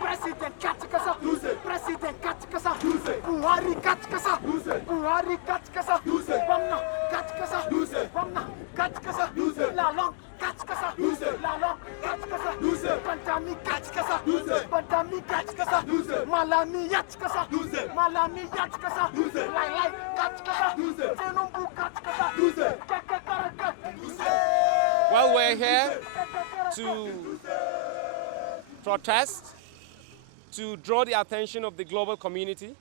President Katkasa, President Katkasa, Buhari Katkasa, Buhari Katkasa, Bamna Katkasa, Bamna Katkasa, Lalong Katkasa, Lalong Katkasa, Bantami Katkasa, Bantami Katkasa, Malami Yatkasa, Malami Yatkasa, Lai Lai Katkasa, Tenumbu Katkasa, Kakakaraka. Well, we're here to protest, to draw the attention of the global community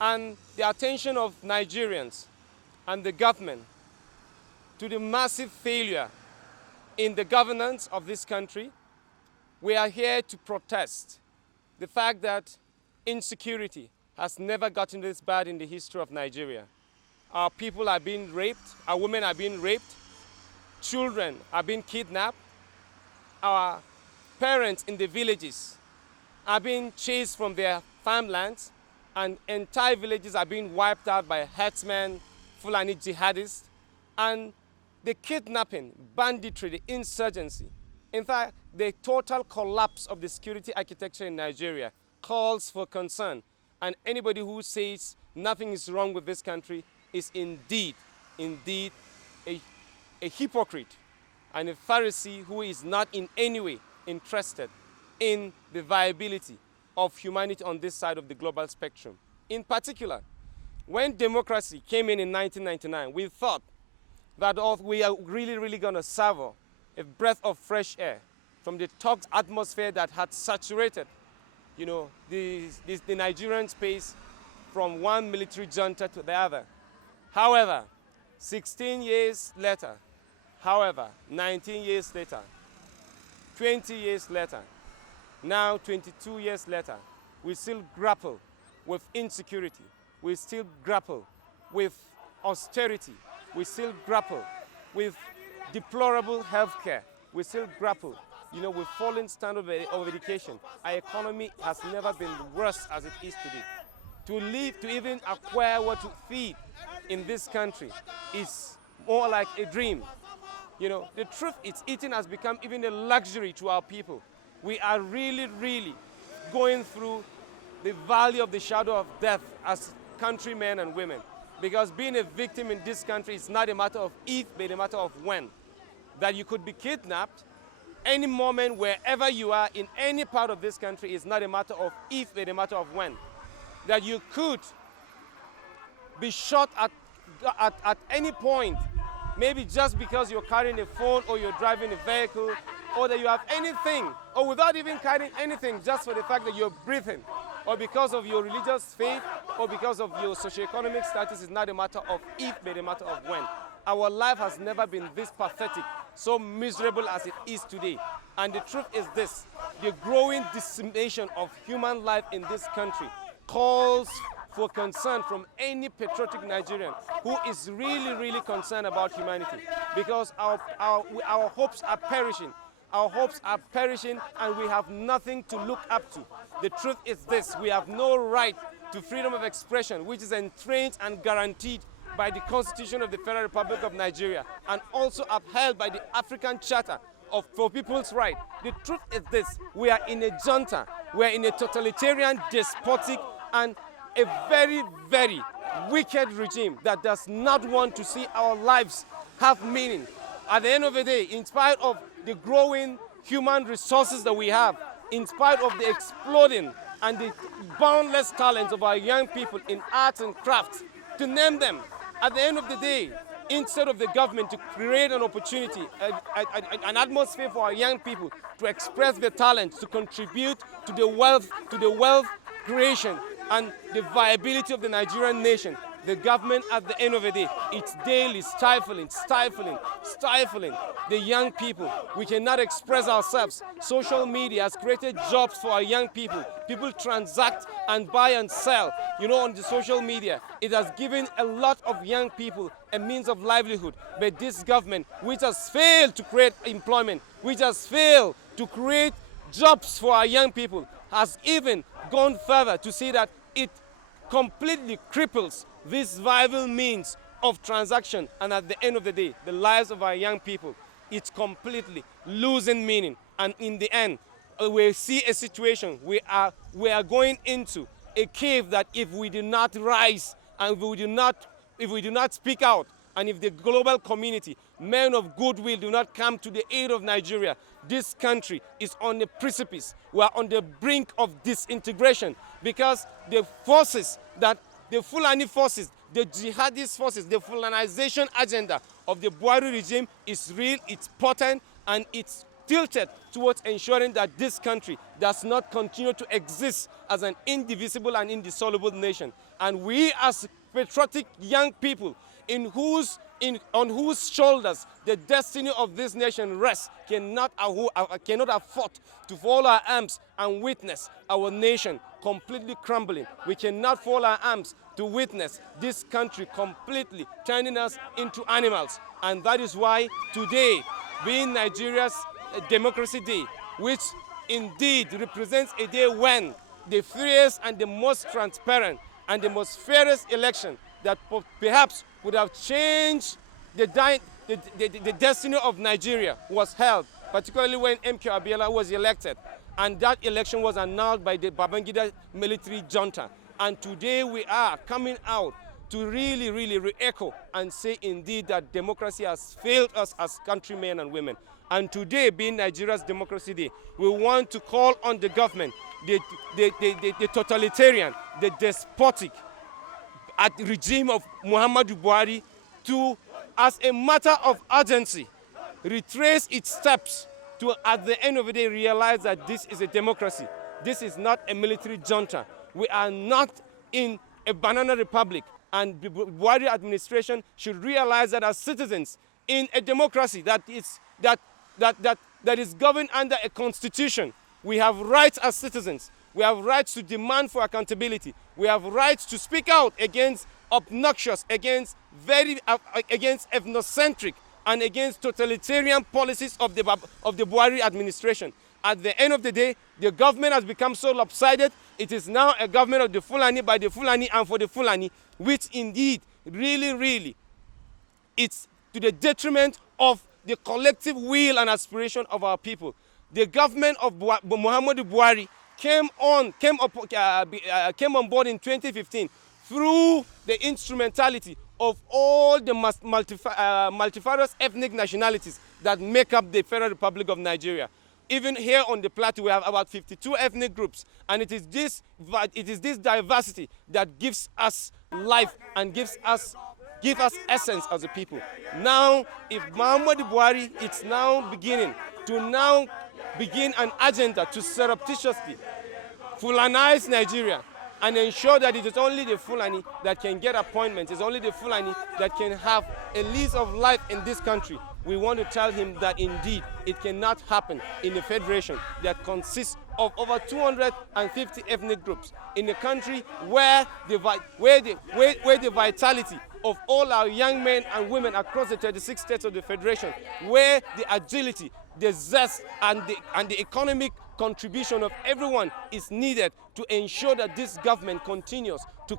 and the attention of Nigerians and the government to the massive failure in the governance of this country. We are here to protest the fact that insecurity has never gotten this bad in the history of Nigeria. Our people are being raped, our women are being raped, children are being kidnapped, our parents in the villages are being chased from their farmlands, and entire villages are being wiped out by herdsmen, Fulani jihadists, and the kidnapping, banditry, the insurgency. In fact, the total collapse of the security architecture in Nigeria calls for concern, and anybody who says nothing is wrong with this country is indeed a hypocrite and a Pharisee who is not in any way interested in the viability of humanity on this side of the global spectrum. In particular, when democracy came in 1999, we thought that we are really going to savor a breath of fresh air from the toxic atmosphere that had saturated, the Nigerian space from one military junta to the other. However, 16 years later, 19 years later, 20 years later, now 22 years later, we still grapple with insecurity. We still grapple with austerity. We still grapple with deplorable healthcare. We still grapple, with falling standard of education. Our economy has never been worse as it is today. To even acquire what to feed in this country is more like a dream. The truth is, eating has become even a luxury to our people. We are really going through the valley of the shadow of death as countrymen and women. Because being a victim in this country is not a matter of if, but a matter of when. That you could be kidnapped any moment, wherever you are, in any part of this country, is not a matter of if, but a matter of when. That you could be shot at any point, maybe just because you're carrying a phone or you're driving a vehicle, or that you have anything, or without even carrying anything, just for the fact that you're breathing, or because of your religious faith, or because of your socioeconomic status, is not a matter of if, but a matter of when. Our life has never been this pathetic, so miserable as it is today. And the truth is this: the growing decimation of human life in this country calls for concern from any patriotic Nigerian who is really concerned about humanity, because our hopes are perishing. Our hopes are perishing and we have nothing to look up to. The truth is this: we have no right to freedom of expression, which is entrenched and guaranteed by the Constitution of the Federal Republic of Nigeria and also upheld by the African Charter for People's Rights. The truth is this: we are in a junta, we are in a totalitarian, despotic, and a very wicked regime that does not want to see our lives have meaning. At the end of the day, in spite of the growing human resources that we have, in spite of the exploding and the boundless talents of our young people in arts and crafts, to name them, at the end of the day, instead of the government to create an opportunity, an atmosphere for our young people to express their talents, to contribute to the wealth creation and the viability of the Nigerian nation, the government, at the end of the day, it's daily stifling the young people. We cannot express ourselves. Social media has created jobs for our young people. People transact and buy and sell, on the social media. It has given a lot of young people a means of livelihood. But this government, which has failed to create employment, which has failed to create jobs for our young people, has even gone further to see that it completely cripples this viable means of transaction, and at the end of the day, the lives of our young people, it's completely losing meaning. And in the end, we see a situation, we are going into a cave that if we do not rise and if we do not speak out, and if the global community, men of goodwill, do not come to the aid of Nigeria, this country is on the precipice. We are on the brink of disintegration, because the forces that the Fulani forces, the jihadist forces, the Fulanization agenda of the Buhari regime is real, it's potent, and it's tilted towards ensuring that this country does not continue to exist as an indivisible and indissoluble nation. And we, as patriotic young people, on whose shoulders the destiny of this nation rests, cannot afford to fold our arms and witness our nation completely crumbling. We cannot fold our arms to witness this country completely turning us into animals. And that is why today, being Nigeria's Democracy Day, which indeed represents a day when the freest and the most transparent and the most fairest election that perhaps would have changed the destiny of Nigeria was held, particularly when MK Abiola was elected. And that election was annulled by the Babangida military junta. And today we are coming out to really re-echo and say indeed that democracy has failed us as countrymen and women. And today, being Nigeria's Democracy Day, we want to call on the government, the totalitarian, the despotic regime of Muhammadu Buhari to, as a matter of urgency, retrace its steps to, at the end of the day, realize that this is a democracy. This is not a military junta. We are not in a banana republic. And the Buhari administration should realize that as citizens in a democracy that is governed under a constitution, we have rights as citizens. We have rights to demand for accountability. We have rights to speak out against obnoxious, against ethnocentric, and against totalitarian policies of the Buhari administration. At the end of the day, the government has become so lopsided. It is now a government of the Fulani, by the Fulani, and for the Fulani, which indeed, really, it's to the detriment of the collective will and aspiration of our people. The government of Muhammadu Buhari came on board in 2015 through the instrumentality of all the multifarious ethnic nationalities that make up the Federal Republic of Nigeria. Even here on the plateau, we have about 52 ethnic groups, and it is this diversity that gives us life and give us essence as a people. Now, if Muhammadu Buhari is now begin an agenda to surreptitiously Fulanize Nigeria and ensure that it is only the Fulani that can get appointments, it's only the Fulani that can have a lease of life in this country, we want to tell him that indeed it cannot happen in a federation that consists of over 250 ethnic groups in a country where the vitality of all our young men and women across the 36 states of the federation, where the agility, the zest, and the economic contribution of everyone is needed to ensure that this government continues to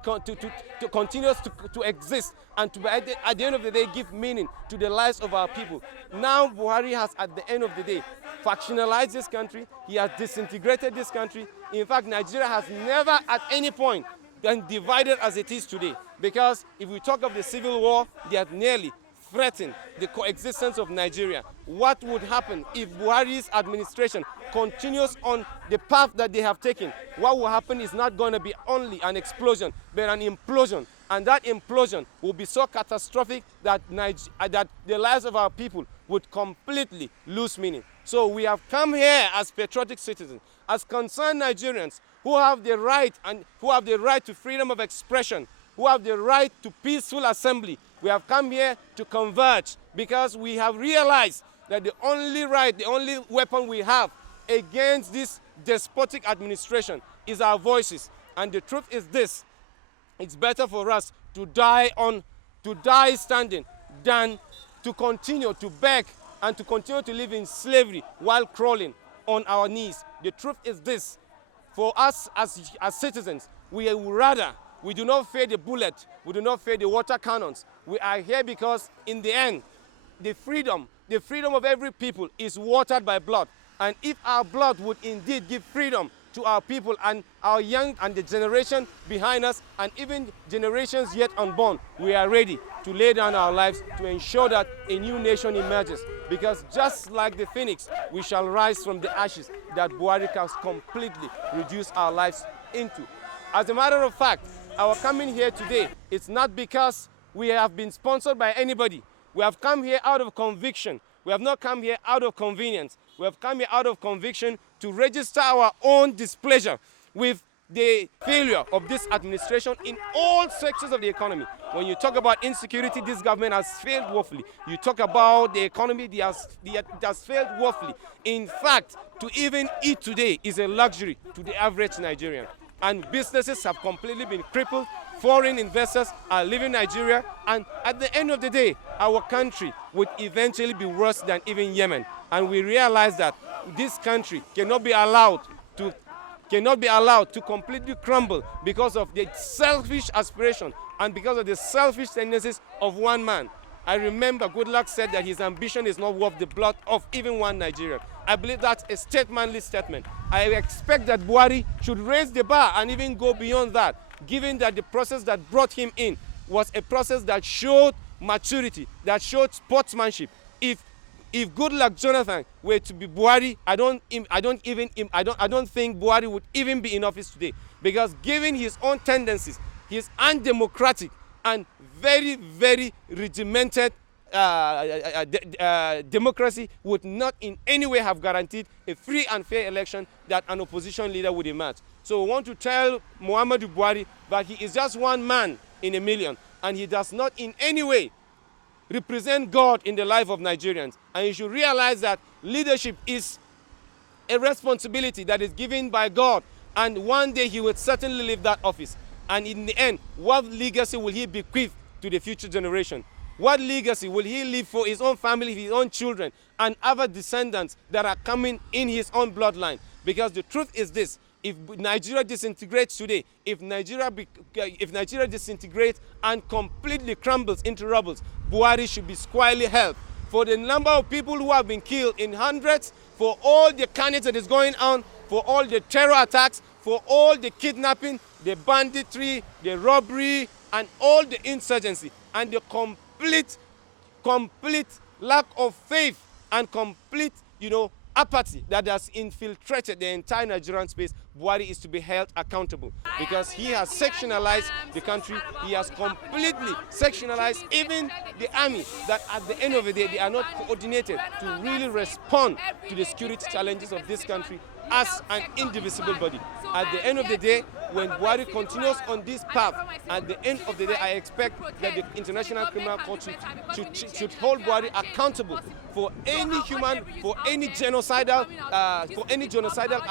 exist and to, at the end of the day, give meaning to the lives of our people. Now Buhari has, at the end of the day, factionalized this country. He has disintegrated this country. In fact, Nigeria has never at any point been divided as it is today. Because if we talk of the civil war, they have nearly threatened the coexistence of Nigeria. What would happen if Buhari's administration continues on the path that they have taken? What will happen is not going to be only an explosion, but an implosion. And that implosion will be so catastrophic that the lives of our people would completely lose meaning. So we have come here as patriotic citizens, as concerned Nigerians who have the right to freedom of expression, who have the right to peaceful assembly. We have come here to converge because we have realized that the only weapon we have against this despotic administration is our voices. And the truth is this: it's better for us to die standing than to continue to beg and to continue to live in slavery while crawling on our knees. The truth is this: for us as citizens, we do not fear the bullet, we do not fear the water cannons. We are here because in the end, the freedom of every people is watered by blood. And if our blood would indeed give freedom to our people and our young and the generation behind us and even generations yet unborn, we are ready to lay down our lives to ensure that a new nation emerges. Because just like the phoenix, we shall rise from the ashes that Buhari has completely reduced our lives into. As a matter of fact, our coming here today, it's not because we have been sponsored by anybody. We have come here out of conviction. We have not come here out of convenience. We have come here out of conviction to register our own displeasure with the failure of this administration in all sectors of the economy. When you talk about insecurity, this government has failed woefully. You talk about the economy, it has failed woefully. In fact, to even eat today is a luxury to the average Nigerian. And businesses have completely been crippled. Foreign investors are leaving Nigeria. And at the end of the day, our country would eventually be worse than even Yemen. And we realize that this country cannot be allowed to completely crumble because of the selfish aspiration and because of the selfish tendencies of one man. I remember Goodluck said that his ambition is not worth the blood of even one Nigerian. I believe that's a statesmanly statement. I expect that Buhari should raise the bar and even go beyond that, given that the process that brought him in was a process that showed maturity, that showed sportsmanship. If Goodluck Jonathan were to be Buhari, I don't think Buhari would even be in office today, because given his own tendencies, his undemocratic and very, very regimented democracy would not in any way have guaranteed a free and fair election that an opposition leader would emerge. So we want to tell Muhammadu Buhari that he is just one man in a million, and he does not in any way represent God in the life of Nigerians. And you should realize that leadership is a responsibility that is given by God, and one day he will certainly leave that office. And in the end, what legacy will he bequeath to the future generation? What legacy will he leave for his own family, his own children, and other descendants that are coming in his own bloodline? Because the truth is this: if Nigeria disintegrates today, if Nigeria disintegrates and completely crumbles into rubble, Buhari should be squarely held. For the number of people who have been killed in hundreds, for all the carnage that is going on, for all the terror attacks, for all the kidnapping, the banditry, the robbery, and all the insurgency, and the complete lack of faith and complete, apathy that has infiltrated the entire Nigerian space, Buhari is to be held accountable, because he has sectionalized the country. He has completely sectionalized even the army, that at the end of the day, they are not coordinated to really respond to the security challenges of this country as an indivisible body. At the end of the day, when Buhari continues on this path, at the end of the day, I expect that the International Criminal Court should hold Buhari accountable for any genocidal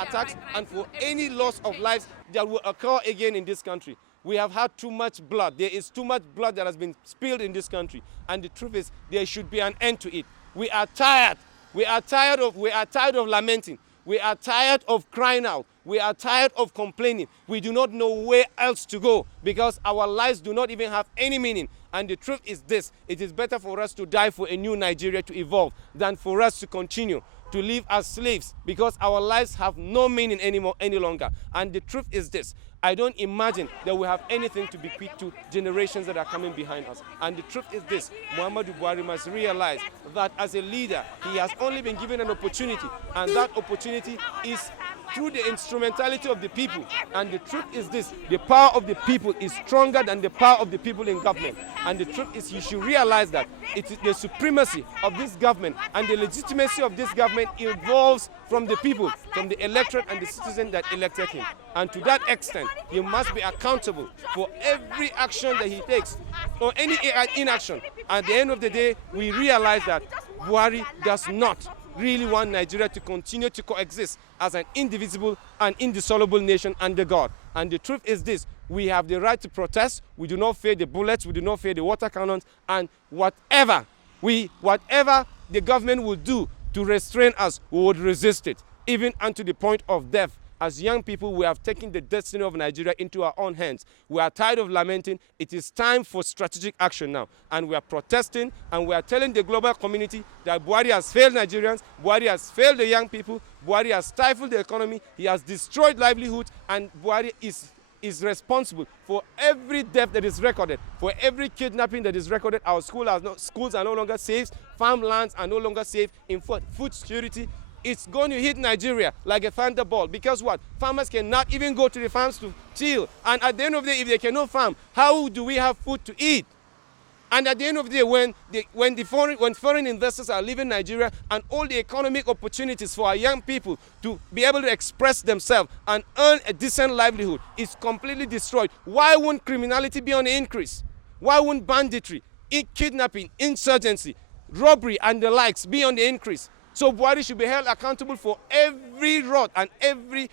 attacks and for any loss of lives that will occur again in this country. We have had too much blood. There is too much blood that has been spilled in this country, and the truth is there should be an end to it. We are tired. We are tired of lamenting. We are tired of crying out. We are tired of complaining. We do not know where else to go, because our lives do not even have any meaning. And the truth is this: it is better for us to die for a new Nigeria to evolve than for us to continue to live as slaves, because our lives have no meaning any longer. And the truth is this: I don't imagine that we have anything to bequeath to generations that are coming behind us. And the truth is this: Muhammadu Buhari must realize that as a leader, he has only been given an opportunity, and that opportunity is through the instrumentality of the people. And the truth is this: the power of the people is stronger than the power of the people in government. And the truth is, you should realize that it is the supremacy of this government and the legitimacy of this government evolves from the people, from the electorate and the citizen that elected him. And to that extent, he must be accountable for every action that he takes, or any inaction. At the end of the day, we realize that Buhari does not really want Nigeria to continue to coexist as an indivisible and indissoluble nation under God. And the truth is this: we have the right to protest. We do not fear the bullets. We do not fear the water cannons. And whatever the government will do to restrain us, we would resist it, even unto the point of death. As young people, we have taken the destiny of Nigeria into our own hands. We are tired of lamenting. It is time for strategic action now. And we are protesting, and we are telling the global community that Buhari has failed Nigerians, Buhari has failed the young people, Buhari has stifled the economy, he has destroyed livelihood, and Buhari is responsible for every death that is recorded, for every kidnapping that is recorded. Our schools are no longer safe, farmlands are no longer safe. In fact, food security, it's going to hit Nigeria like a thunderbolt, because what? Farmers cannot even go to the farms to till. And at the end of the day, if they cannot farm, how do we have food to eat? And at the end of the day, when foreign investors are leaving Nigeria, and all the economic opportunities for our young people to be able to express themselves and earn a decent livelihood is completely destroyed, why won't criminality be on the increase? Why won't banditry, kidnapping, insurgency, robbery, and the likes be on the increase? So Buhari should be held accountable for every rot and every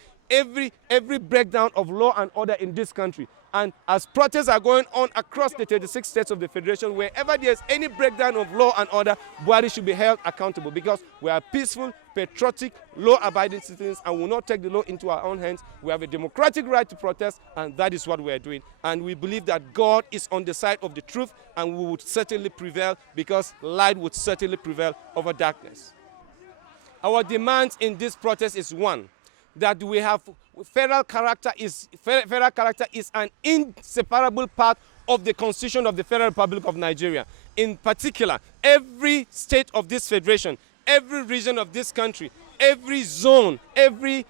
breakdown of law and order in this country. And as protests are going on across the 36 states of the Federation, wherever there's any breakdown of law and order, Buhari should be held accountable, because we are peaceful, patriotic, law-abiding citizens and will not take the law into our own hands. We have a democratic right to protest, and that is what we are doing. And we believe that God is on the side of the truth, and we would certainly prevail, because light would certainly prevail over darkness. Our demands in this protest is one, that we have federal character is an inseparable part of the Constitution of the Federal Republic of Nigeria. In particular, every state of this federation, every region of this country, every zone, every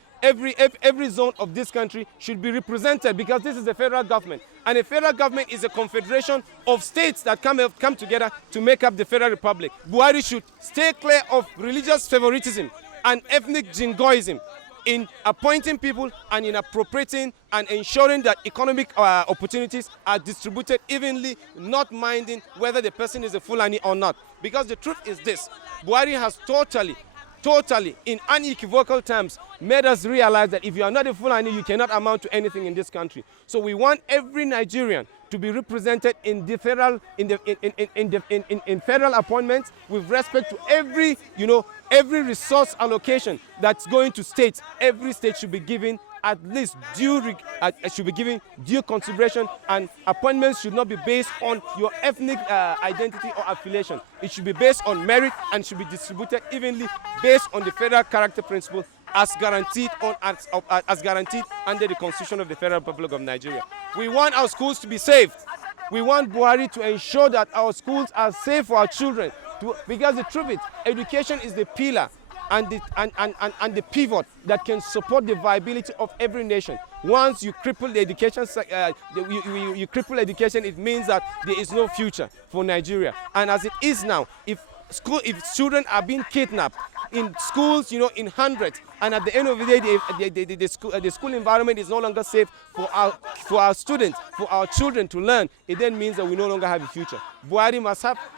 zone of this country should be represented, because this is the federal government. And a federal government is a confederation of states that come together to make up the Federal Republic. Buhari should stay clear of religious favoritism and ethnic jingoism in appointing people and in appropriating and ensuring that economic opportunities are distributed evenly, not minding whether the person is a Fulani or not. Because the truth is this: Buhari has totally, in unequivocal terms, made us realize that if you are not a Fulani, you cannot amount to anything in this country. So we want every Nigerian to be represented in the federal, in federal appointments, with respect to every resource allocation that's going to states. Every state should be given at least due consideration, and appointments should not be based on your ethnic identity or affiliation. It should be based on merit and should be distributed evenly based on the federal character principle as guaranteed under the Constitution of the Federal Republic of Nigeria. We want our schools to be safe. We want Buhari to ensure that our schools are safe for our children, because the truth is, education is the pillar and the pivot that can support the viability of every nation. Once you cripple the education, you cripple education, it means that there is no future for Nigeria. And as it is now, if children are being kidnapped in schools, in hundreds, and at the end of the day, the school environment is no longer safe for our students, for our children to learn, it then means that we no longer have a future. Buhari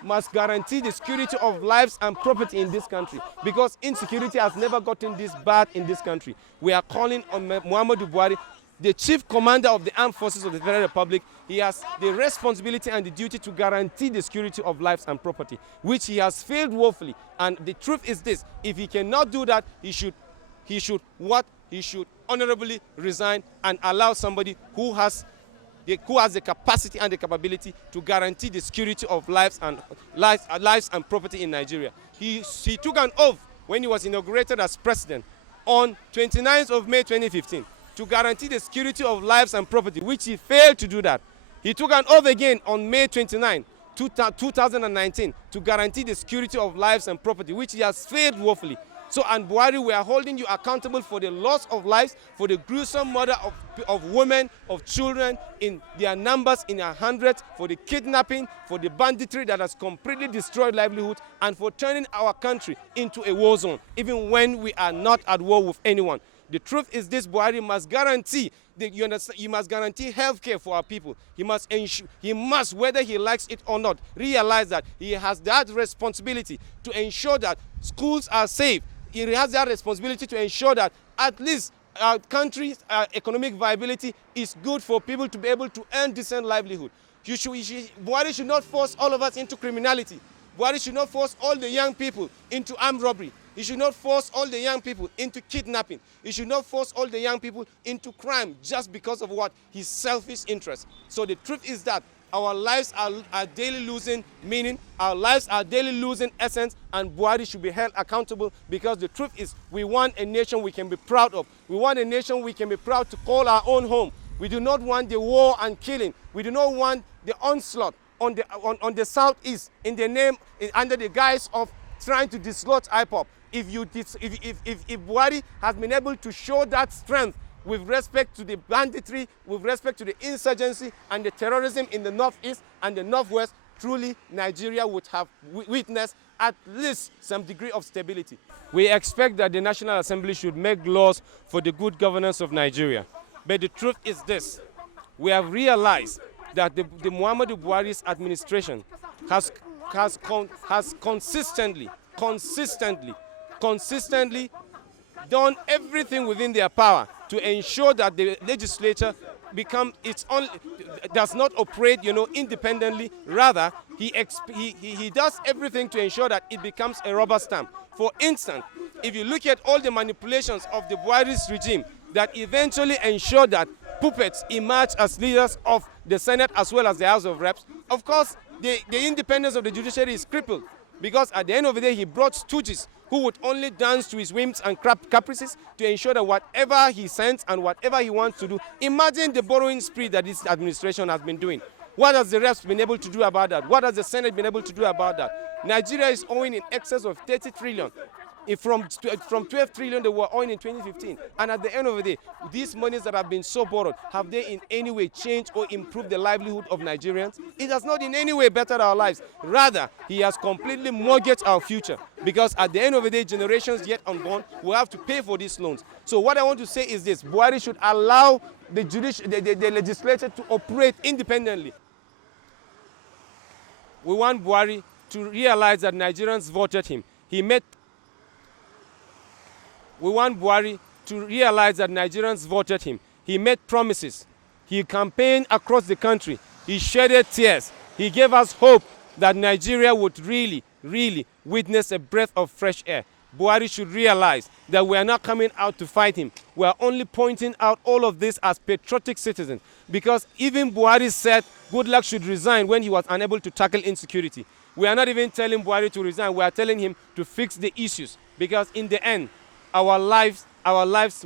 must guarantee the security of lives and property in this country, because insecurity has never gotten this bad in this country. We are calling on Muhammadu Buhari, the chief commander of the armed forces of the Federal Republic. He has the responsibility and the duty to guarantee the security of lives and property, which he has failed woefully. And the truth is this: if he cannot do that, he should honorably resign and allow somebody who has the capacity and the capability to guarantee the security of lives and property in Nigeria. He took an oath when he was inaugurated as president on 29th of May 2015 to guarantee the security of lives and property, which he failed to do that. He took an oath again on May 29, 2019 to guarantee the security of lives and property, which he has failed woefully. So, and Buhari, we are holding you accountable for the loss of lives, for the gruesome murder of women, of children in their numbers, in their hundreds, for the kidnapping, for the banditry that has completely destroyed livelihood, and for turning our country into a war zone, even when we are not at war with anyone. The truth is this: Buhari must guarantee he must guarantee health care for our people. He must, whether he likes it or not, realize that he has that responsibility to ensure that schools are safe. He has that responsibility to ensure that at least our country's economic viability is good for people to be able to earn decent livelihood. Buhari should not force all of us into criminality. Buhari should not force all the young people into armed robbery. He should not force all the young people into kidnapping. He should not force all the young people into crime just because of what? His selfish interest. So the truth is that Our lives are daily losing meaning. Our lives are daily losing essence, and Buhari should be held accountable, because the truth is we want a nation we can be proud of. We want a nation we can be proud to call our own home. We do not want the war and killing. We do not want the onslaught on the southeast in the name, under the guise of trying to dislodge IPOB. If Buhari has been able to show that strength with respect to the banditry, with respect to the insurgency and the terrorism in the northeast and the northwest, truly Nigeria would have witnessed at least some degree of stability. We expect that the National Assembly should make laws for the good governance of Nigeria. But the truth is this: we have realized that the Muhammadu Buhari's administration has consistently done everything within their power to ensure that the legislature does not operate, independently. Rather, he does everything to ensure that it becomes a rubber stamp. For instance, if you look at all the manipulations of the Buhari's regime that eventually ensure that puppets emerge as leaders of the Senate as well as the House of Reps, of course, the independence of the judiciary is crippled, because at the end of the day, he brought stooges who would only dance to his whims and caprices to ensure that whatever he sends and whatever he wants to do. Imagine the borrowing spree that this administration has been doing. What has the reps been able to do about that? What has the Senate been able to do about that? Nigeria is owing in excess of 30 trillion. From 12 trillion they were owing in 2015. And at the end of the day, these monies that have been so borrowed, have they in any way changed or improved the livelihood of Nigerians? It has not in any way bettered our lives. Rather, he has completely mortgaged our future, because at the end of the day, generations yet unborn will have to pay for these loans. So what I want to say is this: Buhari should allow the legislature to operate independently. We want Buhari to realize that Nigerians voted him. We want Buhari to realize that Nigerians voted him. He made promises. He campaigned across the country. He shedded tears. He gave us hope that Nigeria would really witness a breath of fresh air. Buhari should realize that we are not coming out to fight him. We are only pointing out all of this as patriotic citizens, because even Buhari said Goodluck should resign when he was unable to tackle insecurity. We are not even telling Buhari to resign. We are telling him to fix the issues, because in the end, our lives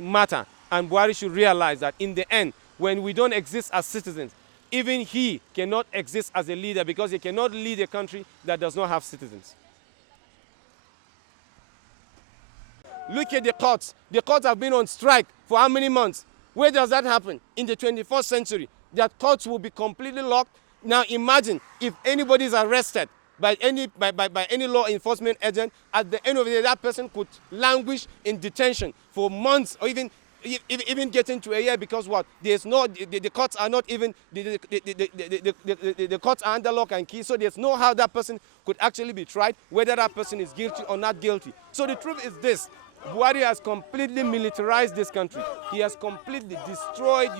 matter. And Buhari should realize that in the end, when we don't exist as citizens, even he cannot exist as a leader, because he cannot lead a country that does not have citizens. Look at the courts. The courts have been on strike for how many months? Where does that happen? In the 21st century, that courts will be completely locked. Now imagine if anybody is arrested by any law enforcement agent, at the end of the day, that person could languish in detention for months, or even getting to a year, because what? There's no, the courts are not even, the courts are under lock and key, so there's no how that person could actually be tried, whether that person is guilty or not guilty. So the truth is this: Buhari has completely militarized this country. He has completely destroyed,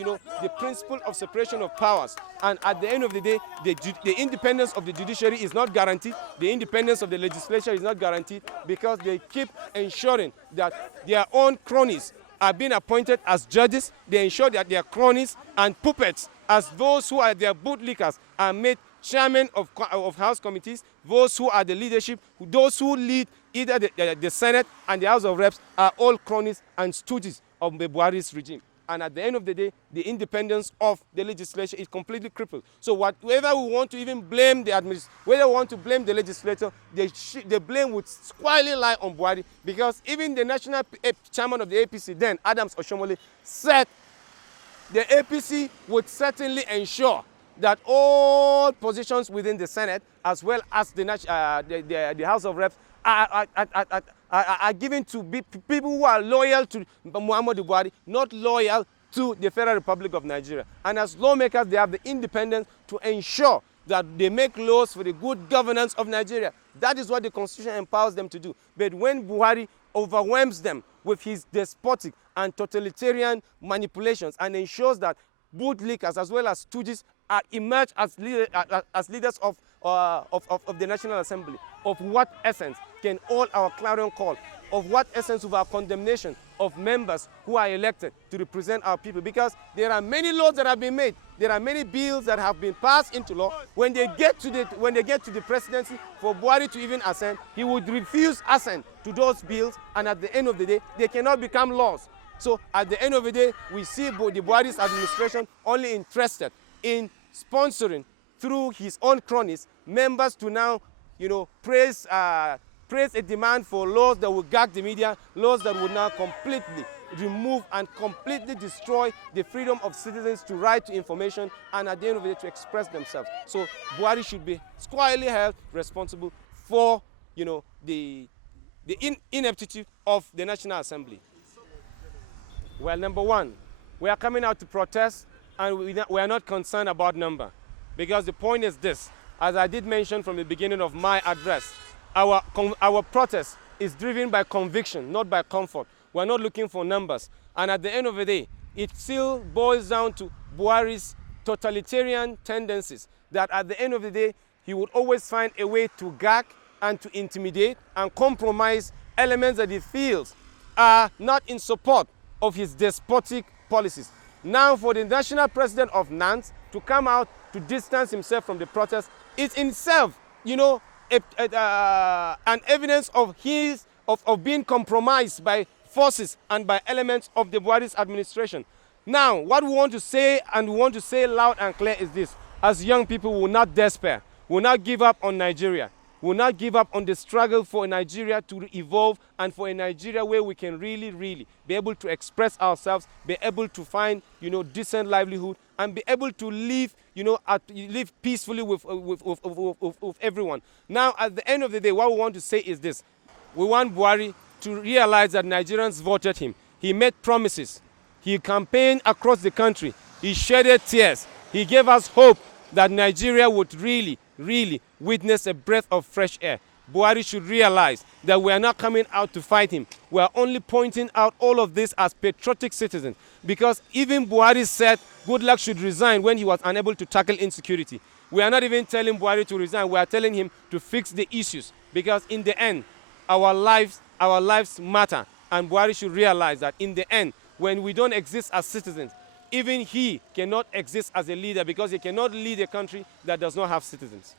the principle of separation of powers. And at the end of the day, the independence of the judiciary is not guaranteed. The independence of the legislature is not guaranteed, because they keep ensuring that their own cronies are being appointed as judges. They ensure that their cronies and puppets, as those who are their bootlickers, are made chairmen of House committees. Those who are the leadership, those who lead either the Senate and the House of Reps, are all cronies and stooges of the Buhari's regime. And at the end of the day, the independence of the legislature is completely crippled. So whether we want to even blame the whether we want to blame the legislature, the blame would squarely lie on Buhari, because even the national chairman of the APC then, Adams Oshomole, said the APC would certainly ensure that all positions within the Senate, as well as the House of Reps, are given to people who are loyal to Muhammadu Buhari, not loyal to the Federal Republic of Nigeria. And as lawmakers, they have the independence to ensure that they make laws for the good governance of Nigeria. That is what the Constitution empowers them to do. But when Buhari overwhelms them with his despotic and totalitarian manipulations and ensures that bootlickers as well as stooges emerge as leaders of the National Assembly, of what essence can all our clarion call of what essence of our condemnation of members who are elected to represent our people, because there are many laws that have been made. There are many bills that have been passed into law. When they get to the presidency, for Buhari to even assent, he would refuse assent to those bills, and at the end of the day, they cannot become laws. So at the end of the day, we see the Buhari's administration only interested in sponsoring through his own cronies members to now, praise a demand for laws that will gag the media, laws that will now completely remove and completely destroy the freedom of citizens to right to information and at the end of the day to express themselves. So Buhari should be squarely held responsible for, the ineptitude of the National Assembly. Well, number one, we are coming out to protest, and we are not concerned about number, because the point is this, as I did mention from the beginning of my address, our protest is driven by conviction, not by comfort. We're not looking for numbers. And at the end of the day, it still boils down to Buhari's totalitarian tendencies, that at the end of the day, he would always find a way to gag and to intimidate and compromise elements that he feels are not in support of his despotic policies. Now, for the national president of Nantes to come out to distance himself from the protest is in itself, an evidence of being compromised by forces and by elements of the Buhari's administration. Now, what we want to say, and we want to say loud and clear, is this: as young people, we will not despair, we will not give up on Nigeria. We will not give up on the struggle for Nigeria to evolve, and for a Nigeria where we can really, really be able to express ourselves, be able to find, decent livelihood, and be able to live, live peacefully with everyone. Now, at the end of the day, what we want to say is this: we want Buhari to realize that Nigerians voted him. He made promises. He campaigned across the country. He shedded tears. He gave us hope that Nigeria would really, really witness a breath of fresh air. Buhari should realize that we are not coming out to fight him. We are only pointing out all of this as patriotic citizens, because even Buhari said Goodluck should resign when he was unable to tackle insecurity. We are not even telling Buhari to resign. We are telling him to fix the issues, because in the end, our lives matter. And Buhari should realize that in the end, when we don't exist as citizens, even he cannot exist as a leader, because he cannot lead a country that does not have citizens.